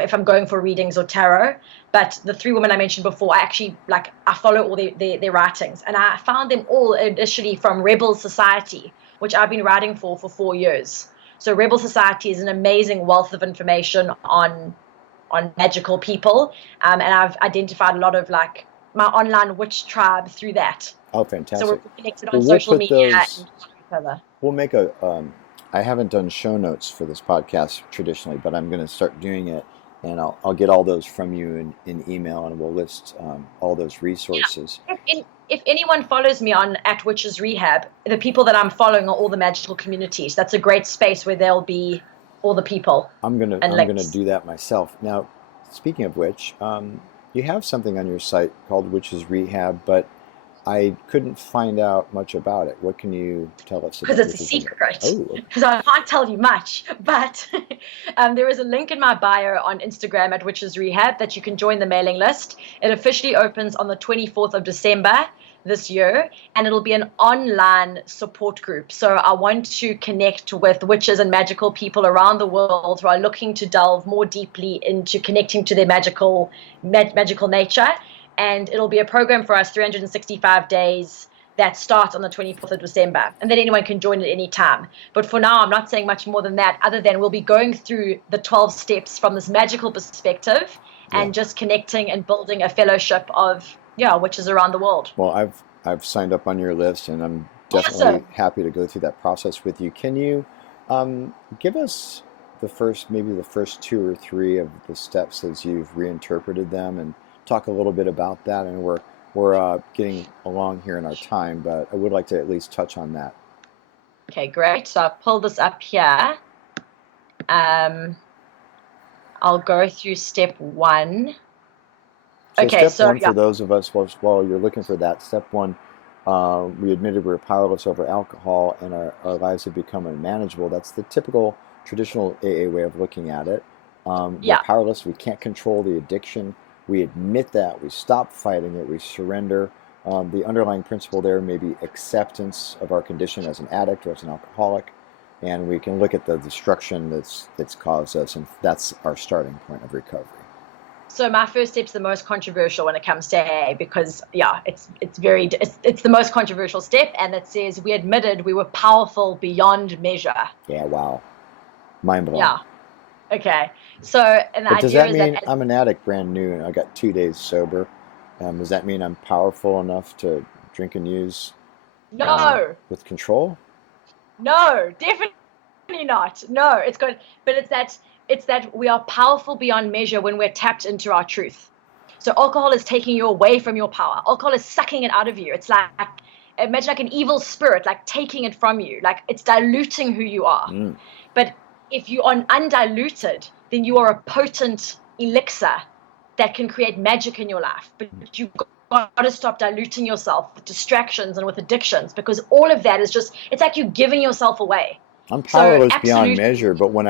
if I'm going for readings or tarot. But the three women I mentioned before, I follow all their writings, and I found them all initially from Rebel Society, which I've been writing for 4 years. So Rebel Society is an amazing wealth of information on magical people, and I've identified a lot of like my online witch tribe through that. Oh, fantastic! So we're connected on social media and each other. We'll make I haven't done show notes for this podcast traditionally, but I'm going to start doing it, and I'll get all those from you in email, and we'll list all those resources. Yeah. If anyone follows me on @Witches Rehab, the people that I'm following are all the magical communities. That's a great space where there'll be all the people. I'm gonna do that myself. Now, speaking of which, you have something on your site called Witches Rehab, but I couldn't find out much about it. What can you tell us about it? Because it's a secret. So I can't tell you much. But there is a link in my bio on Instagram @Witches Rehab that you can join the mailing list. It officially opens on the 24th of December this year, and it'll be an online support group. So I want to connect with witches and magical people around the world who are looking to delve more deeply into connecting to their magical nature. And it'll be a program for us 365 days that starts on the 24th of December. And then anyone can join at any time. But for now, I'm not saying much more than that, other than we'll be going through the 12 steps from this magical perspective and just connecting and building a fellowship of witches around the world. Well, I've signed up on your list, and I'm definitely happy to go through that process with you. Can you give us maybe the first 2 or 3 of the steps as you've reinterpreted them, and talk a little bit about that? And we're getting along here in our time, but I would like to at least touch on that. Okay, great. So I've pulled this up here. I'll go through step 1. Step 1 for those of us, while you're looking for that, step 1, we admitted we're powerless over alcohol, and our lives have become unmanageable. That's the typical traditional AA way of looking at it. We're powerless. We can't control the addiction. We admit that. We stop fighting it. We surrender. The underlying principle there may be acceptance of our condition as an addict or as an alcoholic, and we can look at the destruction that's caused us, and that's our starting point of recovery. So my first step's the most controversial when it comes to AA, because it's the most controversial step, and it says we admitted we were powerful beyond measure. Yeah, wow, mind blowing. Yeah. Okay. So, and the does that mean I'm an addict brand new and I got 2 days sober? Does that mean I'm powerful enough to drink and use? No. With control? No, definitely not. No, it's good, but it's that it's that we are powerful beyond measure when we're tapped into our truth. So alcohol is taking you away from your power. Alcohol is sucking it out of you. It's like, imagine like an evil spirit, like taking it from you. Like it's diluting who you are. Mm. But if you are undiluted, then you are a potent elixir that can create magic in your life. But you've got to stop diluting yourself with distractions and with addictions, because all of that is just, it's like you're giving yourself away. I'm So powerless beyond absolutely, measure, but when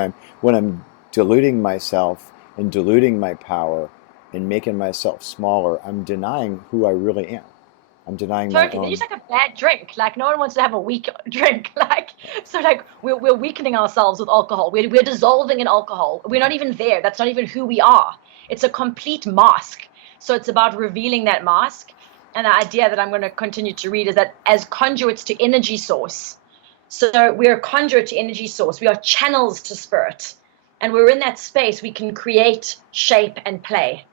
I'm diluting myself and diluting my power and making myself smaller, I'm denying who I really am. I'm denying my totally. Then own. it's like a bad drink. Like no one wants to have a weak drink. Like so, like we're weakening ourselves with alcohol. We're dissolving in alcohol. We're not even there. That's not even who we are. It's a complete mask. So it's about revealing that mask. And the idea that I'm going to continue to read is that as conduits to energy source. So we're a conduit to energy source. We are channels to spirit. And we're in that space, we can create, shape, and play.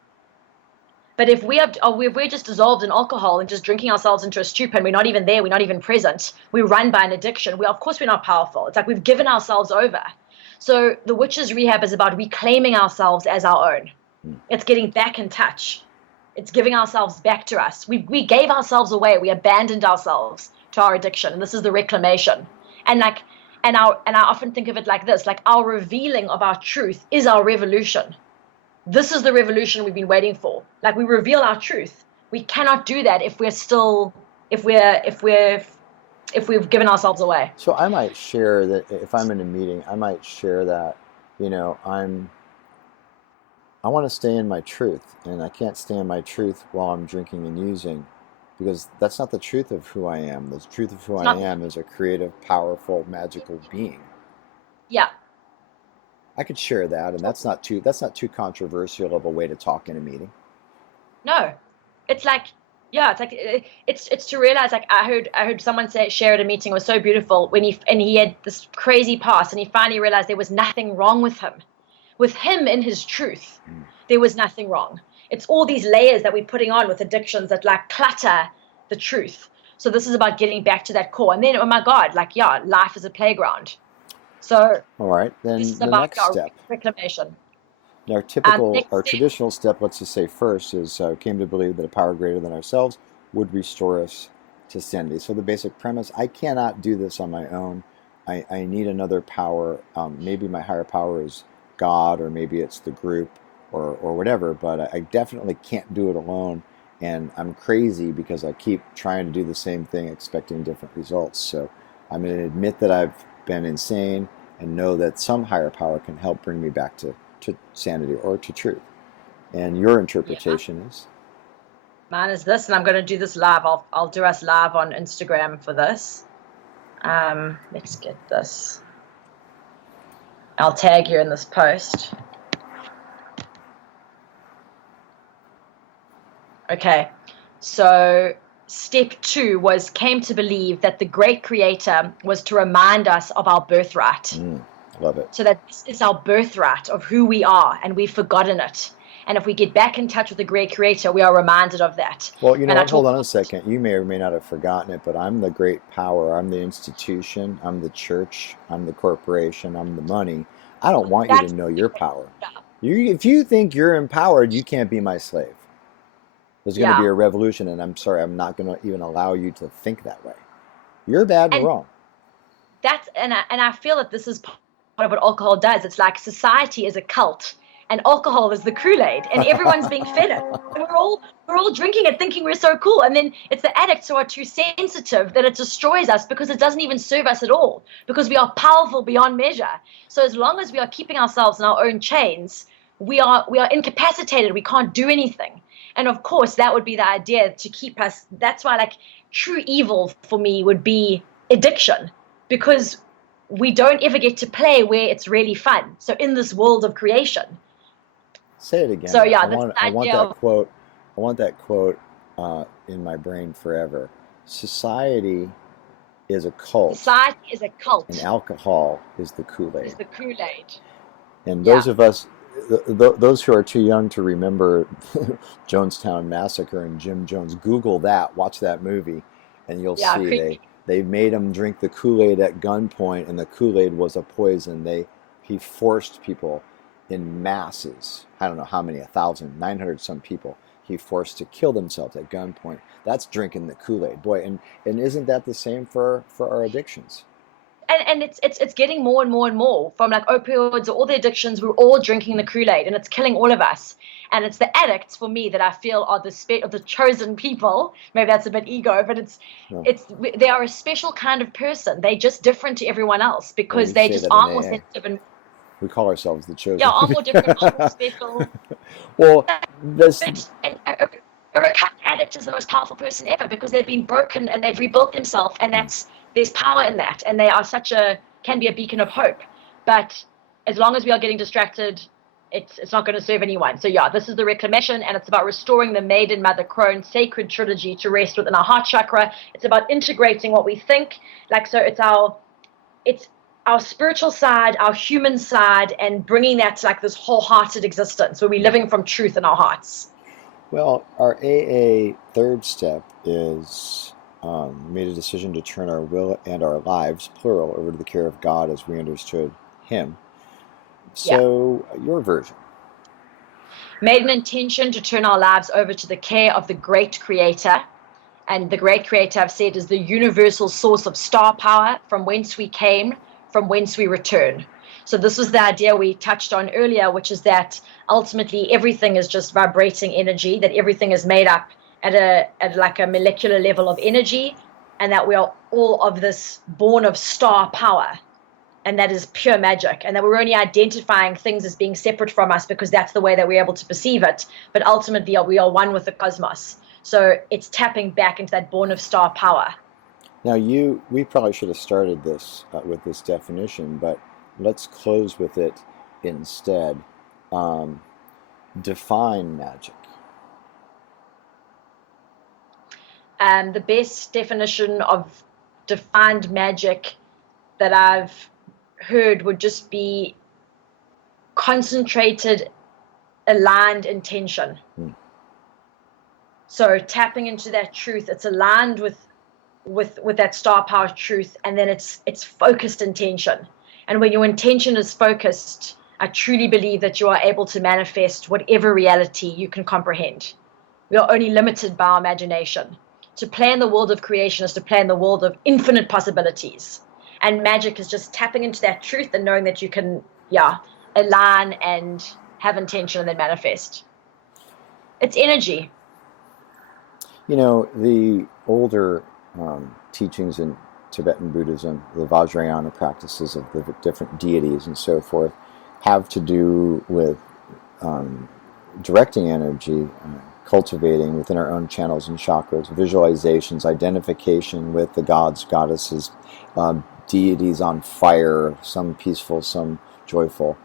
But if we're just dissolved in alcohol and just drinking ourselves into a stupor, and we're not even there, we're not even present, we run by an addiction. Of course we're not powerful. It's like we've given ourselves over. So the witch's rehab is about reclaiming ourselves as our own. It's getting back in touch. It's giving ourselves back to us. We gave ourselves away. We abandoned ourselves to our addiction. And this is the reclamation. And I often think of it like this, like our revealing of our truth is our revolution. This is the revolution we've been waiting for. Like we reveal our truth. We cannot do that if we've given ourselves away. So I might share that if I'm in a meeting, I might share that, I want to stay in my truth, and I can't stay in my truth while I'm drinking and using, because that's not the truth of who I am. The truth of who I am is a creative, powerful, magical being. Yeah. I could share that, and that's not too controversial of a way to talk in a meeting. No, it's like, yeah, it's to realize, like I heard someone share at a meeting, it was so beautiful when he had this crazy past, and he finally realized there was nothing wrong with him in his truth. There was nothing wrong. It's all these layers that we're putting on with addictions that like clutter the truth. So this is about getting back to that core, and then oh my God, like yeah, life is a playground. So all right, then this is the about next our step. reclamation. Our traditional step, let's just say first, is came to believe that a power greater than ourselves would restore us to sanity. So the basic premise: I cannot do this on my own. I need another power. Maybe my higher power is God, or maybe it's the group, or whatever. But I definitely can't do it alone. And I'm crazy because I keep trying to do the same thing, expecting different results. So I'm going to admit that I've been insane and know that some higher power can help bring me back to sanity or to truth. And your interpretation is? Mine is this, and I'm going to do this live. I'll do us live on Instagram for this. Let's get this. I'll tag you in this post. Okay, so step 2 came to believe that the great creator was to remind us of our birthright. Love it. So that this is our birthright of who we are, and we've forgotten it. And if we get back in touch with the great creator, we are reminded of that. Well, hold on a second. You may or may not have forgotten it, but I'm the great power. I'm the institution. I'm the church. I'm the corporation. I'm the money. I don't want you to know your power. If you think you're empowered, you can't be my slave. There's going to be a revolution, and I'm sorry, I'm not going to even allow you to think that way. You're bad and wrong. And I feel that this is part of what alcohol does. It's like society is a cult, and alcohol is the Kool-Aid, and everyone's being fed it. And we're all drinking it, thinking we're so cool, and then it's the addicts who are too sensitive that it destroys us because it doesn't even serve us at all. Because we are powerful beyond measure. So as long as we are keeping ourselves in our own chains, we are incapacitated. We can't do anything. And of course, that would be the idea to keep us. That's why, like, true evil for me would be addiction, because we don't ever get to play where it's really fun. So in this world of creation. Say it again. So yeah, I want that quote. I want that quote in my brain forever. Society is a cult. Society is a cult. And alcohol is the Kool-Aid. Is the Kool-Aid. And those of us, those who are too young to remember Jonestown Massacre and Jim Jones, Google that, watch that movie, and you'll see they made him drink the Kool-Aid at gunpoint, and the Kool-Aid was a poison. He forced people in masses, I don't know how many, 1,000, 900 some people, he forced to kill themselves at gunpoint. That's drinking the Kool-Aid, boy. And isn't that the same for our addictions? And it's getting more and more and more, from like opioids or all the addictions. We're all drinking the Kool-Aid, and it's killing all of us. And it's the addicts, for me, that I feel are the chosen people. Maybe that's a bit ego, but No. they are a special kind of person. They're just different to everyone else Well, because we they say just that in are more AA. sensitive and, We call ourselves the chosen. yeah, are more different, are more special. Well, this. But a recovered addict is the most powerful person ever because they've been broken and they've rebuilt themselves, and there's power in that, and they are can be a beacon of hope. But as long as we are getting distracted, it's not going to serve anyone. So yeah, this is the reclamation, and it's about restoring the Maiden Mother Crone sacred trilogy to rest within our heart chakra. It's about integrating what we think, it's our spiritual side, our human side, and bringing that to like this wholehearted existence where we're living from truth in our hearts. Well, our AA third step is made a decision to turn our will and our lives, plural, over to the care of God as we understood Him. Yeah. So, your version. Made an intention to turn our lives over to the care of the great creator. And the great creator, I've said, is the universal source of star power, from whence we came, from whence we return. So this was the idea we touched on earlier, which is that ultimately everything is just vibrating energy, that everything is made up at like a molecular level of energy, and that we are all of this born of star power. And that is pure magic, and that we're only identifying things as being separate from us because that's the way that we're able to perceive it. But ultimately, we are one with the cosmos. So it's tapping back into that born of star power. Now, we probably should have started this with this definition, but let's close with it instead. Define magic. The best definition of defined magic that I've heard would just be concentrated, aligned intention. So tapping into that truth, it's aligned with that star power truth, and then it's focused intention. And when your intention is focused, I truly believe that you are able to manifest whatever reality you can comprehend. We are only limited by our imagination. To play in the world of creation is to play in the world of infinite possibilities. And magic is just tapping into that truth and knowing that you can, align and have intention and then manifest. It's energy. You know, the older teachings in Tibetan Buddhism, the Vajrayana practices of the different deities and so forth, have to do with directing energy, cultivating within our own channels and chakras, visualizations, identification with the gods, goddesses, deities on fire, some peaceful, some joyful,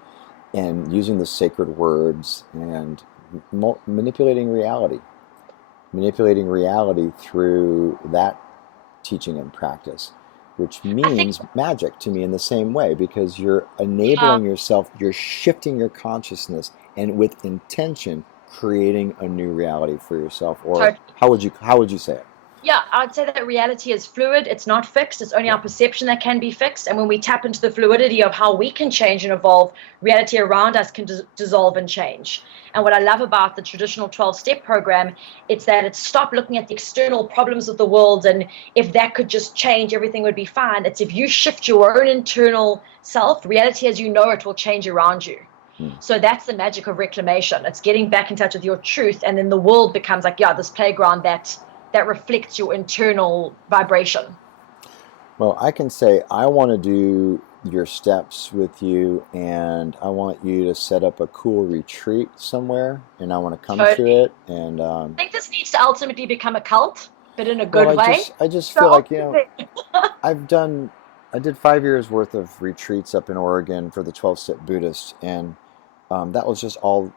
and using the sacred words and manipulating reality through that teaching and practice, which means magic to me in the same way, because you're enabling yourself, you're shifting your consciousness, and with intention creating a new reality for yourself. Or how would you say it? Yeah, I'd say that reality is fluid. It's not fixed. It's only our perception that can be fixed. And when we tap into the fluidity of how we can change and evolve, reality around us can dissolve and change. And what I love about the traditional 12-step program, it's that it's stop looking at the external problems of the world, and if that could just change, everything would be fine. It's if you shift your own internal self, reality as you know it will change around you. So that's the magic of reclamation. It's getting back in touch with your truth, and then the world becomes like, this playground that reflects your internal vibration. Well, I can say I want to do your steps with you, and I want you to set up a cool retreat somewhere, and I want to come to it. And I think this needs to ultimately become a cult, but in a good way. I just feel like, I did 5 years worth of retreats up in Oregon for the 12-step Buddhist, and that was just all,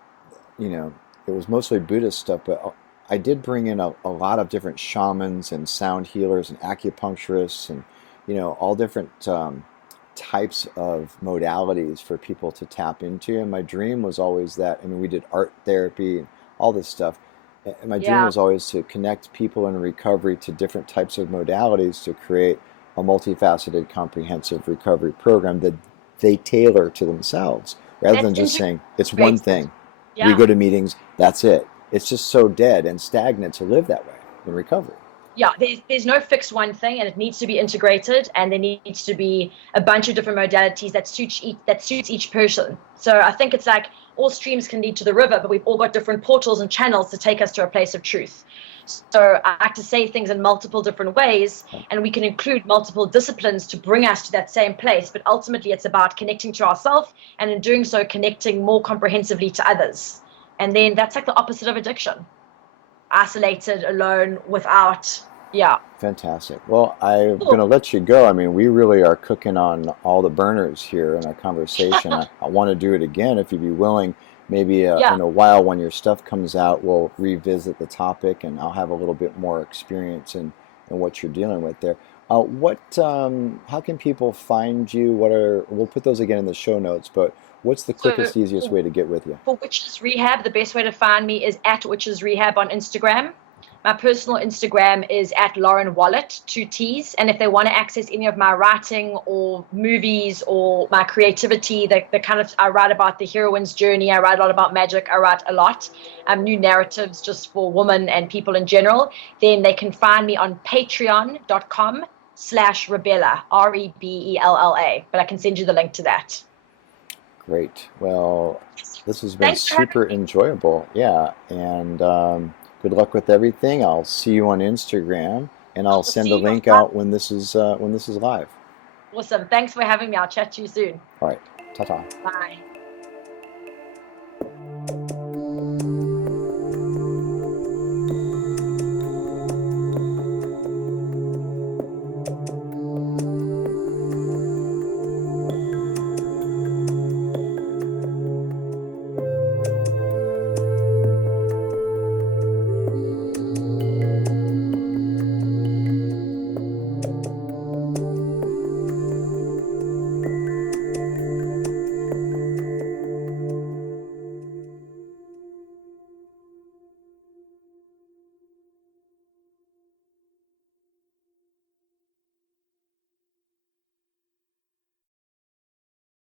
it was mostly Buddhist stuff, but I did bring in a lot of different shamans and sound healers and acupuncturists and, all different types of modalities for people to tap into. And my dream was always that, we did art therapy and all this stuff. And my dream was always to connect people in recovery to different types of modalities to create a multifaceted, comprehensive recovery program that they tailor to themselves. rather That's than just saying it's one integrated. thing. We Yeah. go to meetings, that's it. It's just so dead and stagnant to live that way in recovery. Yeah, there's no fixed one thing, and it needs to be integrated, and there needs to be a bunch of different modalities that suits each person. So I think it's like all streams can lead to the river, but we've all got different portals and channels to take us to a place of truth. So I like to say things in multiple different ways, and we can include multiple disciplines to bring us to that same place. But ultimately, it's about connecting to ourselves, and in doing so, connecting more comprehensively to others. And then that's like the opposite of addiction: isolated, alone, without. Yeah. Fantastic. Well, I'm going to Cool. let you go. I mean, we really are cooking on all the burners here in our conversation. I want to do it again if you'd be willing. Maybe Yeah. in a while when your stuff comes out, we'll revisit the topic and I'll have a little bit more experience in what you're dealing with there. How can people find you? We'll put those again in the show notes, but what's the So quickest, easiest way to get with you? for Witches Rehab, the best way to find me is at Witches Rehab on Instagram. My personal Instagram is at Lauren Wallett, 2 T's. And if they want to access any of my writing or movies or my creativity, the kind of, I write about the heroine's journey. I write a lot about magic. I write a lot, new narratives just for women and people in general. Then they can find me on patreon.com/Rebella, Rebella. But I can send you the link to that. Great. Well, this has been Thanks for having super me. enjoyable. Yeah, and good luck with everything. I'll see you on Instagram, and I'll I'll send a see you link on. out when this is live. Awesome. Thanks for having me. I'll chat to you soon. All right. Ta-ta. Bye.